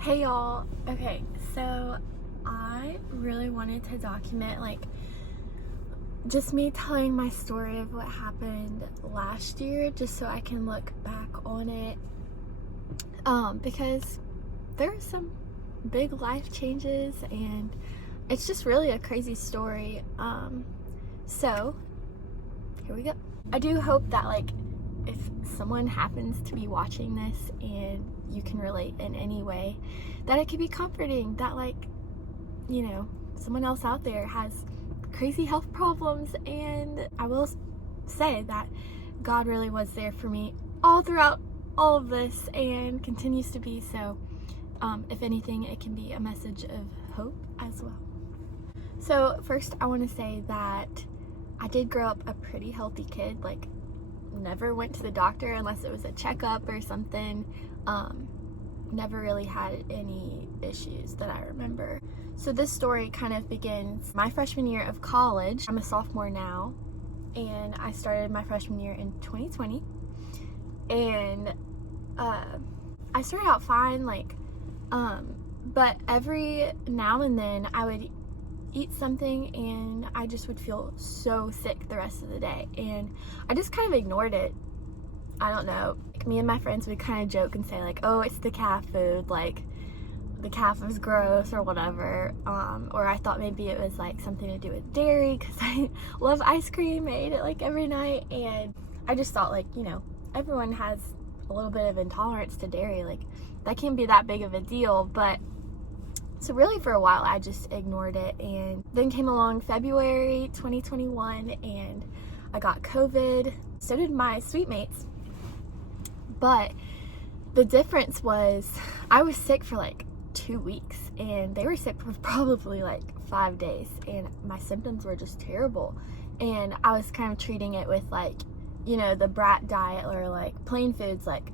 Hey y'all. Okay, so I really wanted to document just me telling my story of what happened last year just so I can look back on it. Because there are some big life changes and it's just really a crazy story. So here we go. I do hope that if someone happens to be watching this and you can relate in any way, that it could be comforting that someone else out there has crazy health problems. And I will say that God really was there for me all throughout all of this and continues to be. So if anything, it can be a message of hope as well. So first I want to say that I did grow up a pretty healthy kid. Never went to the doctor unless it was a checkup or something. Never really had any issues that I remember. So this story kind of begins my freshman year of college. I'm a sophomore now, and I started my freshman year in 2020. And I started out fine, but every now and then I would eat something and I just would feel so sick the rest of the day, and I just kind of ignored it. I don't know, me and my friends would kind of joke and say oh, it's the calf food, the calf is gross or whatever, or I thought maybe it was something to do with dairy because I love ice cream. I ate it every night, and I just thought everyone has a little bit of intolerance to dairy, that can't be that big of a deal. But so really for a while I just ignored it, and then came along February 2021 and I got COVID. So did my sweet mates. But the difference was I was sick for 2 weeks and they were sick for probably 5 days, and my symptoms were just terrible. And I was kind of treating it with the brat diet, or plain foods like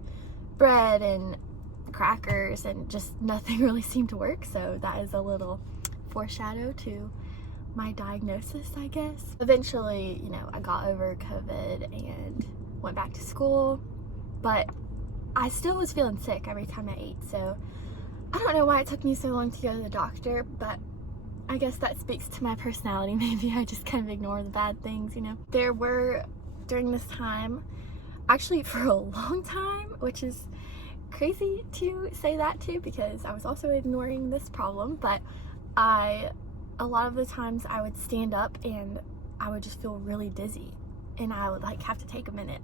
bread and crackers, and just nothing really seemed to work. So that is a little foreshadow to my diagnosis, I guess. Eventually, I got over COVID and went back to school, but I still was feeling sick every time I ate. So I don't know why it took me so long to go to the doctor, but I guess that speaks to my personality. Maybe I just kind of ignore the bad things. There were, during this time, actually for a long time, which is crazy to say that too, because I was also ignoring this problem, but a lot of the times I would stand up and I would just feel really dizzy, and I would have to take a minute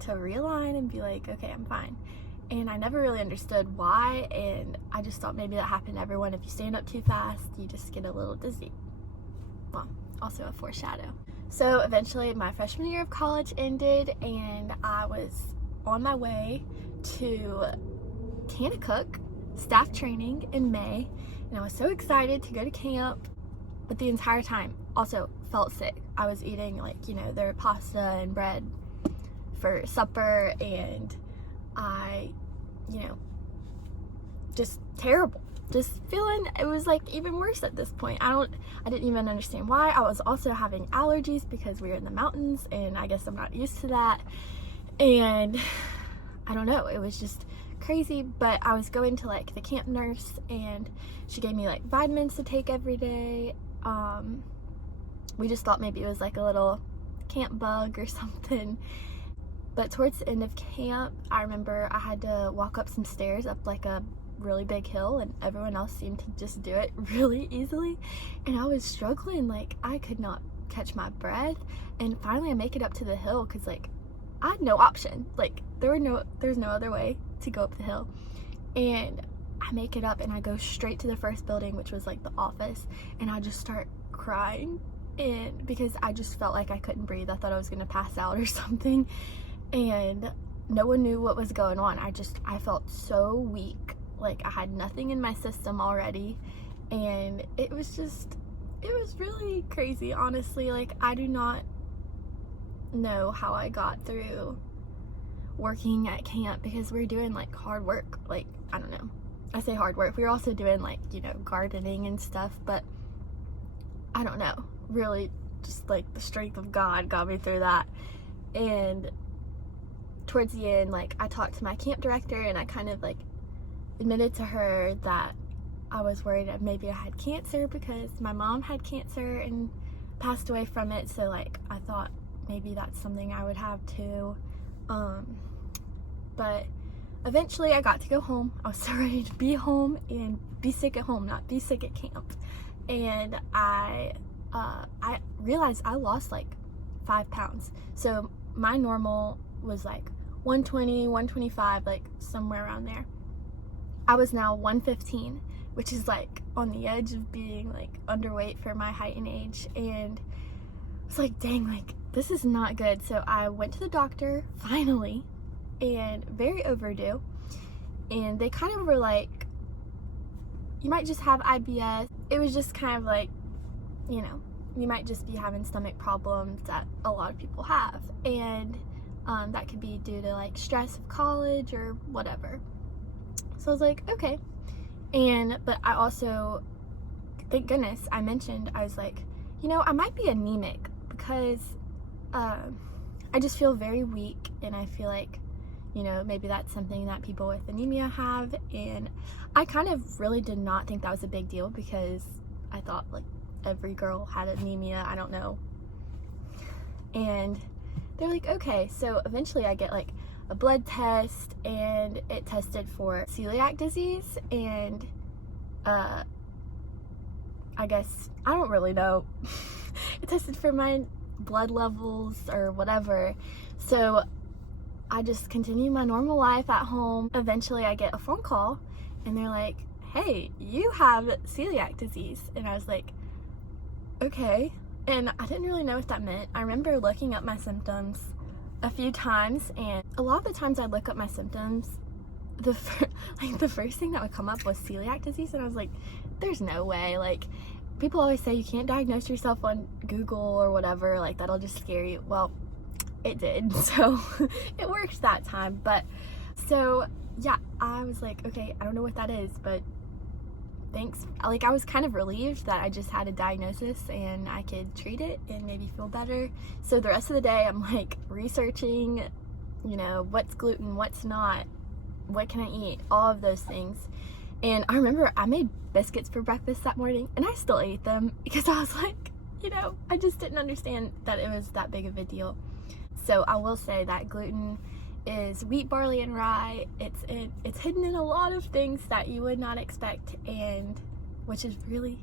to realign and be okay, I'm fine. And I never really understood why, and I just thought maybe that happened to everyone. If you stand up too fast, you just get a little dizzy. Well, also a foreshadow. So eventually my freshman year of college ended, and I was on my way to Cook staff training in May, and I was so excited to go to camp, but the entire time also felt sick. I was eating their pasta and bread for supper, and I just terrible, just feeling, it was even worse at this point. I didn't even understand why. I was also having allergies because we were in the mountains, and I guess I'm not used to that, and I don't know, it was just crazy. But I was going to the camp nurse, and she gave me vitamins to take every day. We just thought maybe it was a little camp bug or something. But towards the end of camp, I remember I had to walk up some stairs up a really big hill, and everyone else seemed to just do it really easily, and I was struggling. I could not catch my breath. And finally I make it up to the hill because I had no option. There's no other way to go up the hill. And I make it up and I go straight to the first building, which was the office, and I just start crying, and because I just felt I couldn't breathe. I thought I was gonna pass out or something, and no one knew what was going on. I felt so weak, I had nothing in my system already, and it was really crazy, honestly. I do not know how I got through working at camp, because we were doing hard work. I don't know, I say hard work, we were also doing gardening and stuff, but I don't know, really just the strength of God got me through that. And towards the end, I talked to my camp director, and I kind of admitted to her that I was worried that maybe I had cancer because my mom had cancer and passed away from it. So like I thought maybe that's something I would have too. But eventually I got to go home. I was so ready to be home and be sick at home, not be sick at camp. And I realized I lost like 5 pounds. So my normal was like 120, 125, like somewhere around there. I was now 115, which is like on the edge of being like underweight for my height and age. And it's like, dang, like this is not good. So I went to the doctor finally, and very overdue. And they kind of were like, you might just have IBS. It was just kind of like, you know, you might just be having stomach problems that a lot of people have. And that could be due to like stress of college or whatever. So I was like, okay. But I also, thank goodness I mentioned, I was like, you know, I might be anemic because I just feel very weak, and I feel like, you know, maybe that's something that people with anemia have. And I kind of really did not think that was a big deal because I thought like every girl had anemia, I don't know. And they're like, okay. So eventually I get like a blood test, and it tested for celiac disease, and I guess, I don't really know. It tested for my blood levels or whatever. So I just continue my normal life at home. Eventually I get a phone call, and they're like, hey, you have celiac disease. And I was like, okay. And I didn't really know what that meant. I remember looking up my symptoms a few times, and a lot of the times I'd look up my symptoms, the first thing that would come up was celiac disease, and I was like, there's no way. Like, people always say you can't diagnose yourself on Google or whatever, like that'll just scare you. Well, it did, so it worked that time. But so yeah, I was like, okay, I don't know what that is, but thanks. Like, I was kind of relieved that I just had a diagnosis and I could treat it and maybe feel better. So the rest of the day I'm like researching, you know, what's gluten, what's not, what can I eat, all of those things. And I remember I made biscuits for breakfast that morning, and I still ate them because I was like, you know, I just didn't understand that it was that big of a deal. So I will say that gluten is wheat, barley, and rye. It's hidden in a lot of things that you would not expect, and which is really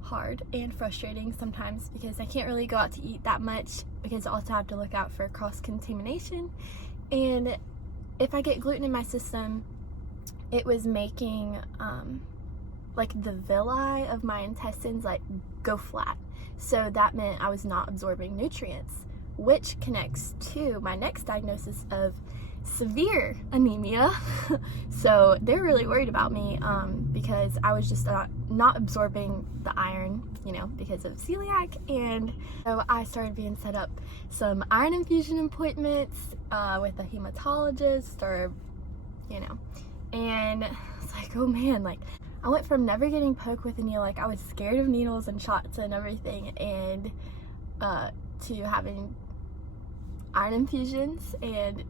hard and frustrating sometimes because I can't really go out to eat that much because I also have to look out for cross-contamination. And if I get gluten in my system, it was making like the villi of my intestines like go flat. So that meant I was not absorbing nutrients, which connects to my next diagnosis of severe anemia. So they're really worried about me because I was just not absorbing the iron, you know, because of celiac. And so I started being set up some iron infusion appointments with a hematologist, or, you know, and it's like, oh man, like I went from never getting poked with a needle, like I was scared of needles and shots and everything, and to having iron infusions. And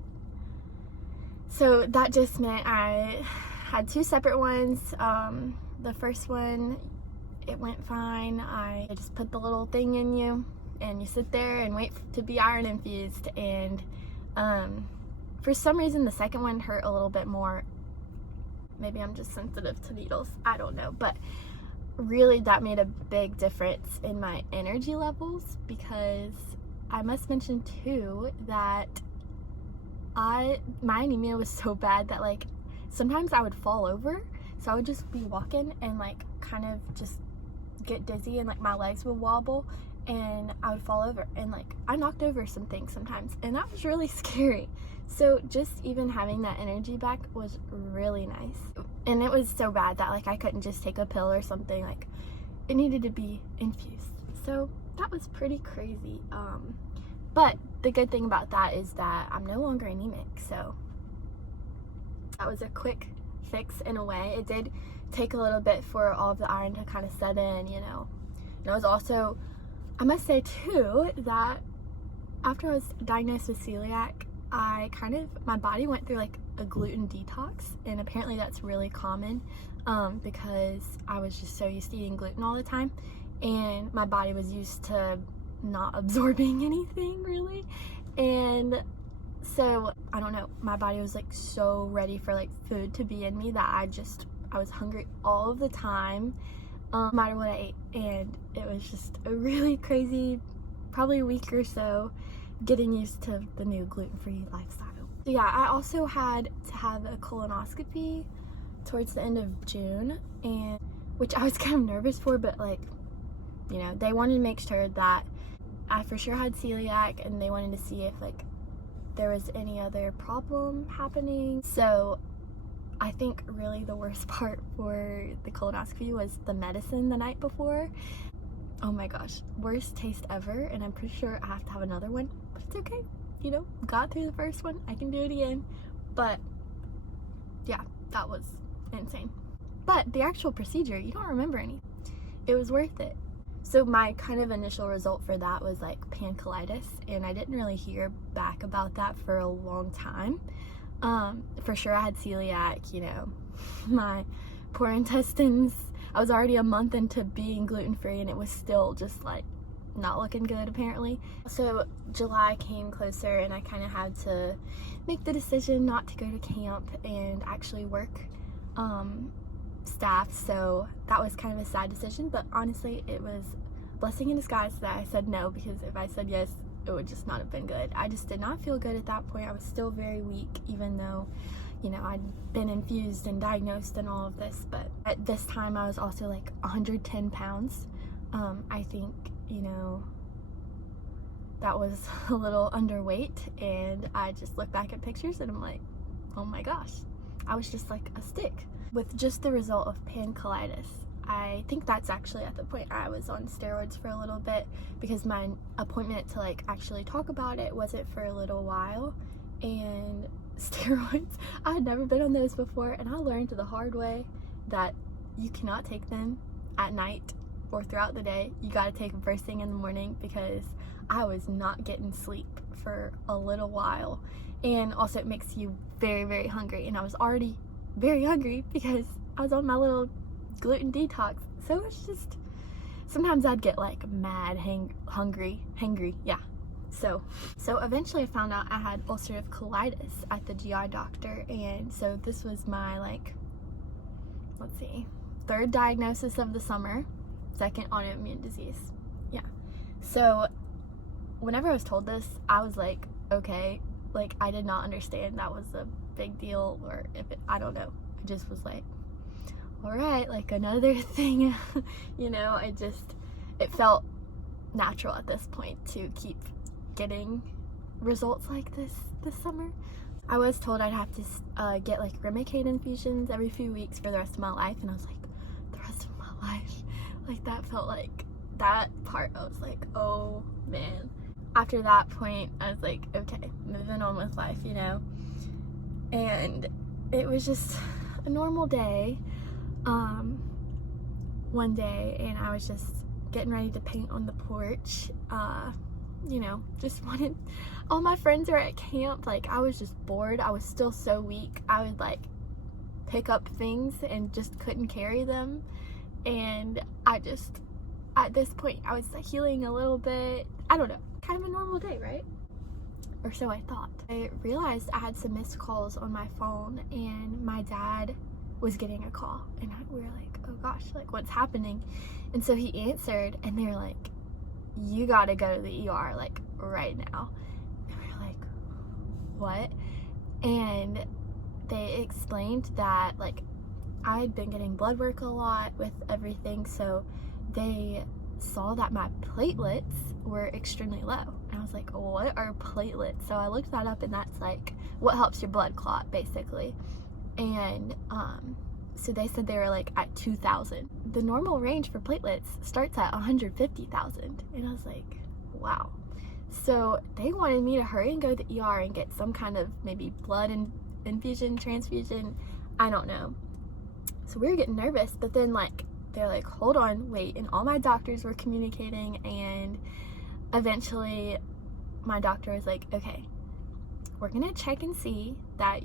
so that just meant I had 2 separate ones. The first one, it went fine. I just put the little thing in you and you sit there and wait to be iron infused. And for some reason the second one hurt a little bit more. Maybe I'm just sensitive to needles, I don't know. But really that made a big difference in my energy levels, because I must mention too that my anemia was so bad that like sometimes I would fall over. So I would just be walking and like kind of just get dizzy and like my legs would wobble and I would fall over, and like I knocked over some things sometimes, and that was really scary. So just even having that energy back was really nice. And it was so bad that like I couldn't just take a pill or something, like it needed to be infused. So that was pretty crazy. But the good thing about that is that I'm no longer anemic, so that was a quick fix in a way. It did take a little bit for all of the iron to kind of set in, you know. And I was also, I must say too, that after I was diagnosed with celiac, my body went through like a gluten detox, and apparently that's really common because I was just so used to eating gluten all the time, and my body was used to not absorbing anything really. And so I don't know, my body was like so ready for like food to be in me that I was hungry all of the time, no matter what I ate. And it was just a really crazy, probably a week or so, getting used to the new gluten-free lifestyle. So yeah, I also had to have a colonoscopy towards the end of June, and which I was kind of nervous for, but like, you know, they wanted to make sure that I for sure had celiac, and they wanted to see if like there was any other problem happening. So I think really the worst part for the colonoscopy was the medicine the night before. Oh my gosh, worst taste ever, and I'm pretty sure I have to have another one, but it's okay. You know, got through the first one, I can do it again. But yeah, that was insane. But the actual procedure, you don't remember anything. It was worth it. So my kind of initial result for that was like pancolitis, and I didn't really hear back about that for a long time. For sure I had celiac, you know, my poor intestines. I was already a month into being gluten-free, and it was still just like not looking good apparently. So July came closer, and I kind of had to make the decision not to go to camp and actually work staff. So that was kind of a sad decision, but honestly it was a blessing in disguise that I said no, because if I said yes, it would just not have been good. I just did not feel good at that point. I was still very weak, even though, you know, I'd been infused and diagnosed and all of this. But at this time I was also like 110 pounds. I think, you know, that was a little underweight, and I just look back at pictures and I'm like, oh my gosh, I was just like a stick. With just the result of pancolitis, I think that's actually at the point I was on steroids for a little bit, because my appointment to like actually talk about it wasn't for a little while. And steroids, I had never been on those before, and I learned the hard way that you cannot take them at night or throughout the day. You got to take them first thing in the morning, because I was not getting sleep for a little while. And also it makes you very, very hungry, and I was already very hungry because I was on my little gluten detox. So it's just, sometimes I'd get like mad hangry, yeah. So eventually I found out I had ulcerative colitis at the GI doctor, and so this was my like, let's see, third diagnosis of the summer, second autoimmune disease. Yeah. So whenever I was told this, I was like, okay, like I did not understand that was a big deal, or if it, I don't know. I just was like, all right, like another thing. You know, it felt natural at this point to keep getting results like this summer. I was told I'd have to get like Remicade infusions every few weeks for the rest of my life, and I was like, the rest of my life? Like that felt like, that part I was like, oh man. After that point I was like, okay, moving on with life, you know. And it was just a normal day one day, and I was just getting ready to paint on the porch. You know, just wanted, all my friends are at camp, like I was just bored. I was still so weak. I would like pick up things and just couldn't carry them, and I just, at this point I was like healing a little bit. I don't know, kind of a normal day, right? Or so I thought. I realized I had some missed calls on my phone, and my dad was getting a call, and we were like, oh gosh, like what's happening? And so he answered, and they're like, you gotta go to the ER like right now. And we were like, what? And they explained that like I had been getting blood work a lot with everything, so they saw that my platelets were extremely low. And I was like, what are platelets? So I looked that up, and that's like what helps your blood clot basically. And so they said they were like at 2,000. The normal range for platelets starts at 150,000. And I was like, wow. So they wanted me to hurry and go to the ER and get some kind of maybe blood infusion, transfusion, I don't know. So we were getting nervous, but then like they're like, hold on, wait. And all my doctors were communicating, and eventually my doctor was like, okay, we're gonna check and see that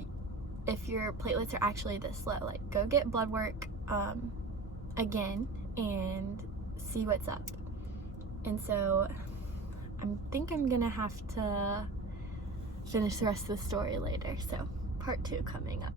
if your platelets are actually this low. Like, go get blood work again and see what's up. And so I think I'm gonna have to finish the rest of the story later, so part 2 coming up.